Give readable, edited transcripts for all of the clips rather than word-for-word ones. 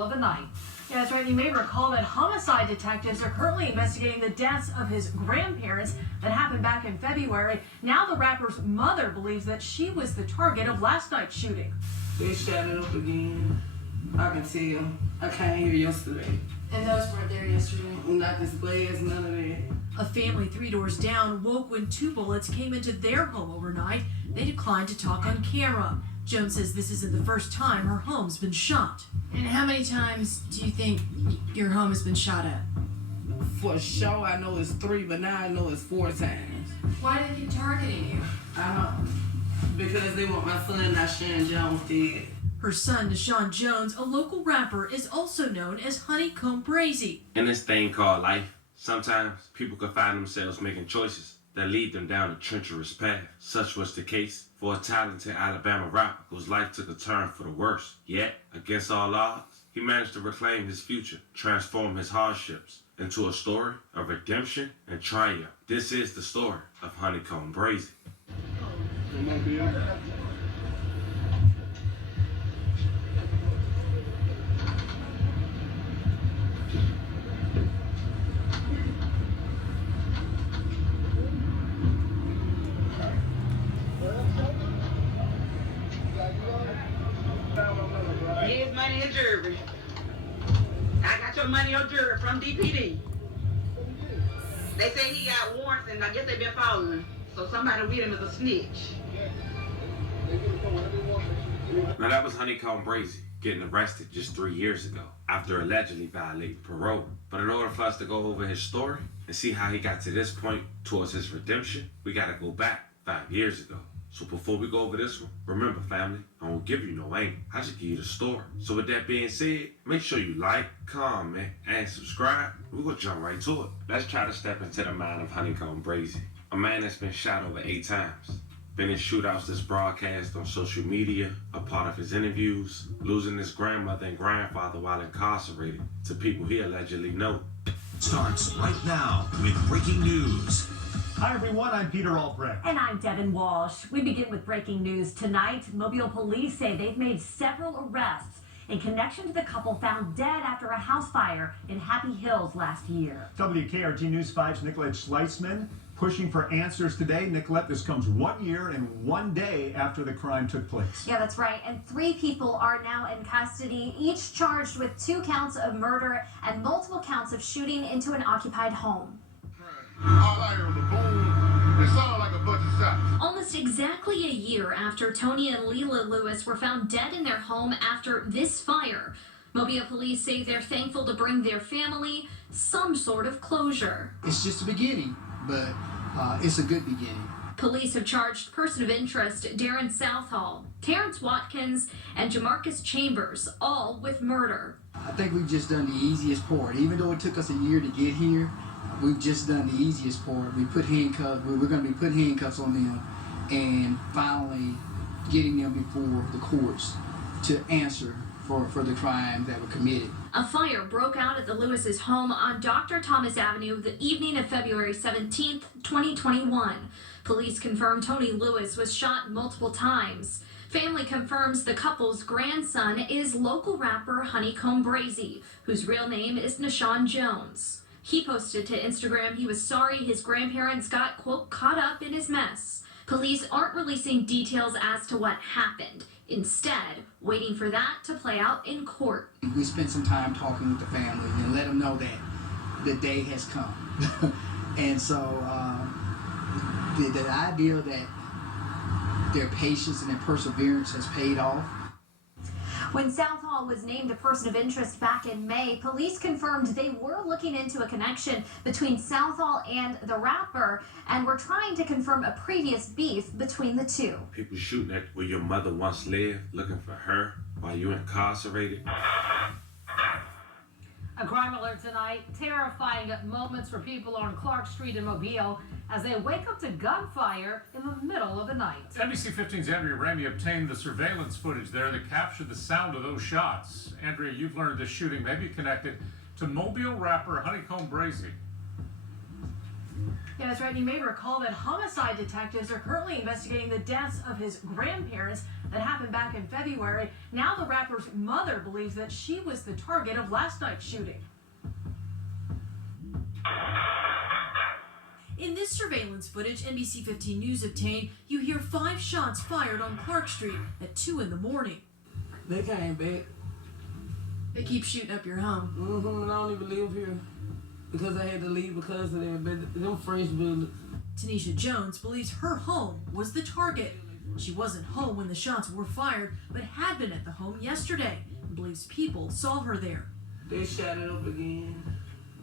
middle of the night. Yeah, that's right. You may recall that homicide detectives are currently investigating the deaths of his grandparents that happened back in February. Now the rapper's mother believes that she was the target of last night's shooting. They shot it up again. I can tell. I came here yesterday. And those weren't there yesterday? Not this blast, none of that. A family 3 doors down woke when 2 bullets came into their home overnight. They declined to talk on camera. Joan says this isn't the first time her home's been shot. And how many times do you think your home has been shot at? For sure, I know it's 3, but now I know it's 4 times. Why do they keep targeting you? I know. Because they want my son, Nashawn Jones, dead. Her son, Nashawn Jones, a local rapper, is also known as Honeycomb Brazy. In this thing called life, sometimes people can find themselves making choices that lead them down a treacherous path. Such was the case for a talented Alabama rapper whose life took a turn for the worse. Yet, against all odds, he managed to reclaim his future, transform his hardships into a story of redemption and triumph. This is the story of Honeycomb Brazy. Here's money and jewelry. I got your money or jewelry from DPD. They say he got warrants and I guess they've been following him. So somebody with him is a snitch. Now that was Honeycomb Brazy getting arrested just 3 years ago after allegedly violating parole. But in order for us to go over his story and see how he got to this point towards his redemption, we gotta go back 5 years ago. So before we go over this one, remember family, I won't give you no angle. I just give you the story. So with that being said, make sure you like, comment, and subscribe. We're gonna jump right to it. Let's try to step into the mind of Honeycomb Brazy, a man that's been shot over 8 times. Been in shootouts that's broadcast on social media, a part of his interviews, losing his grandmother and grandfather while incarcerated to people he allegedly know. Starts right now with breaking news. Hi everyone, I'm Peter Albrecht. And I'm Devin Walsh. We begin with breaking news tonight. Mobile police say they've made several arrests in connection to the couple found dead after a house fire in Happy Hills last year. WKRG News 5's Nicolette Schleitzman pushing for answers today. Nicolette, this comes 1 year and 1 day after the crime took place. Yeah, that's right. And 3 people are now in custody, each charged with 2 counts of murder and multiple counts of shooting into an occupied home. All I heard was a boom. It sounded like a bunch of shots. Almost exactly a year after Tony and Leila Lewis were found dead in their home after this fire, Mobile police say they're thankful to bring their family some sort of closure. It's just a beginning, but it's a good beginning. Police have charged person of interest Darren Southall, Terrence Watkins, and Jamarcus Chambers, all with murder. I think we've just done the easiest part. Even though it took us a year to get here, we've just done the easiest part. We put handcuffs. We're going to be putting handcuffs on them, and finally getting them before the courts to answer for the crimes that were committed. A fire broke out at the Lewis's home on Dr. Thomas Avenue the evening of February 17th, 2021. Police confirmed Tony Lewis was shot multiple times. Family confirms the couple's grandson is local rapper Honeycomb Brazy, whose real name is Nashawn Jones. He posted to Instagram he was sorry his grandparents got, quote, caught up in his mess. Police aren't releasing details as to what happened, instead waiting for that to play out in court. We spent some time talking with the family and let them know that the day has come. And so the idea that their patience and their perseverance has paid off. When Southall was named a person of interest back in May, police confirmed they were looking into a connection between Southall and the rapper and were trying to confirm a previous beef between the two. People shooting at where your mother once lived, looking for her while you're incarcerated. A crime alert tonight. Terrifying moments for people on Clark Street in Mobile as they wake up to gunfire in the middle of the night. NBC 15's Andrea Ramey obtained the surveillance footage there that captured the sound of those shots. Andrea, you've learned this shooting may be connected to Mobile rapper Honeycomb Brazy. Yeah, that's right. You may recall that homicide detectives are currently investigating the deaths of his grandparents that happened back in February. Now the rapper's mother believes that she was the target of last night's shooting. In this surveillance footage NBC 15 News obtained, you hear 5 shots fired on Clark Street at 2 in the morning. They came back. They keep shooting up your home. And I don't even live here because I had to leave because of that. But them fresh buildings. Tanisha Jones believes her home was the target. She wasn't home when the shots were fired, but had been at the home yesterday and believes people saw her there. They shot it up again.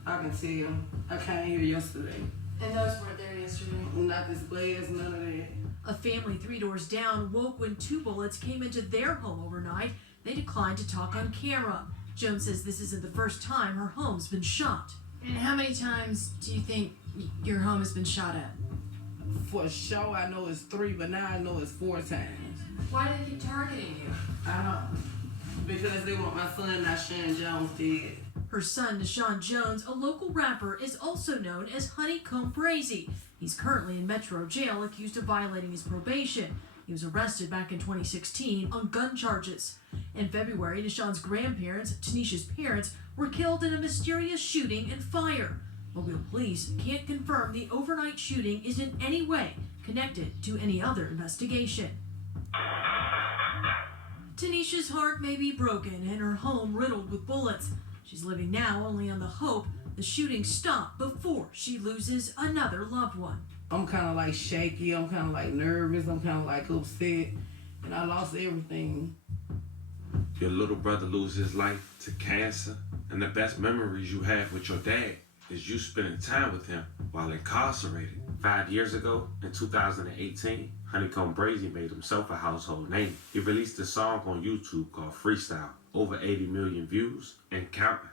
I can tell. I came here yesterday. And those weren't there yesterday? Not this blast, none of that. A family 3 doors down woke when 2 bullets came into their home overnight. They declined to talk on camera. Jones says this isn't the first time her home's been shot. And how many times do you think your home has been shot at? For sure, I know it's 3, but now I know it's 4 times. Why do they keep targeting you? I don't. Because they want my son, Nashawn Jones, dead. Her son, Nashawn Jones, a local rapper, is also known as Honeycomb Brazy. He's currently in Metro jail accused of violating his probation. He was arrested back in 2016 on gun charges. In February, Nashawn's grandparents, Tanisha's parents, were killed in a mysterious shooting and fire. Mobile police can't confirm the overnight shooting is in any way connected to any other investigation. Tanisha's heart may be broken and her home riddled with bullets. She's living now only on the hope the shooting stop before she loses another loved one. I'm kind of like shaky, I'm kind of like nervous, I'm kind of like upset, and I lost everything. Your little brother loses his life to cancer, and the best memories you have with your dad is you spending time with him while incarcerated. 5 years ago, in 2018, Honeycomb Brazy made himself a household name. He released a song on YouTube called Freestyle. Over 80 million views and counting.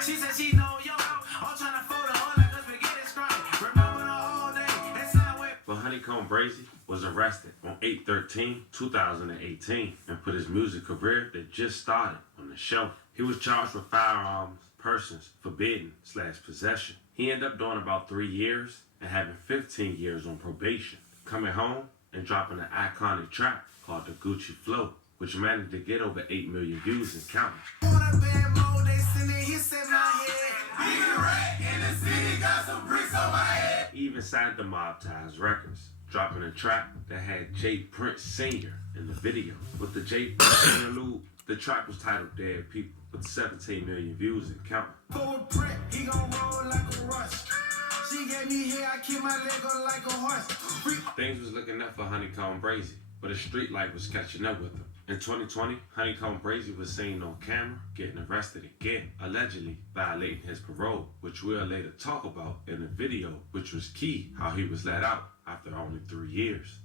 She said she know yo, I'm trying to fold her like a spaghetti scrap. Remember the whole day, that sound way. But Honeycomb Brazy was arrested on 8/13/2018 and put his music career that just started on the shelf. He was charged with firearms, persons, forbidden/possession. He ended up doing about 3 years and having 15 years on probation. Coming home and dropping an iconic track called The Gucci Flow, which managed to get over 8 million views and counting. He even signed to Mob Ties Records, dropping a track that had J. Prince Sr. in the video. With the J. Prince Sr. loop, the track was titled Dead People, with 17 million views and counting. Forward print, he gon' roll like a rush. She gave me hair, I keep my leg on like a horse. Things was looking up for Honeycomb Brazy, but a street light was catching up with him. In 2020, Honeycomb Brazy was seen on camera getting arrested again, allegedly violating his parole, which we'll later talk about in the video, which was key how he was let out after only 3 years.